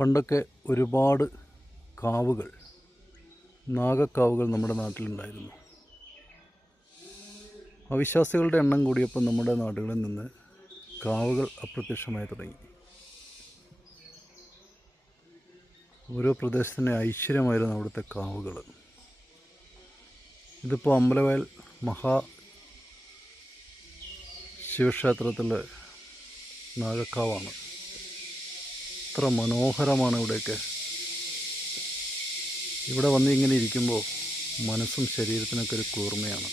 പണ്ടൊക്കെ ഒരുപാട് കാവുകൾ, നാഗക്കാവുകൾ നമ്മുടെ നാട്ടിലുണ്ടായിരുന്നു. അവിശ്വാസികളുടെ എണ്ണം കൂടിയപ്പോൾ നമ്മുടെ നാടുകളിൽ നിന്ന് കാവുകൾ അപ്രത്യക്ഷമായി തുടങ്ങി. ഓരോ പ്രദേശത്തിൻ്റെ ഐശ്വര്യമായിരുന്നു അവിടുത്തെ കാവുകൾ. ഇതിപ്പോൾ അമ്പലവയൽ ശിവക്ഷേത്രത്തിലെ നാഗക്കാവാണ്. എത്ര മനോഹരമാണ് ഇവിടെയൊക്കെ. ഇവിടെ വന്ന് ഇങ്ങനെ ഇരിക്കുമ്പോൾ മനസ്സും ശരീരത്തിനൊക്കെ ഒരു കൂർമ്മയാണ്.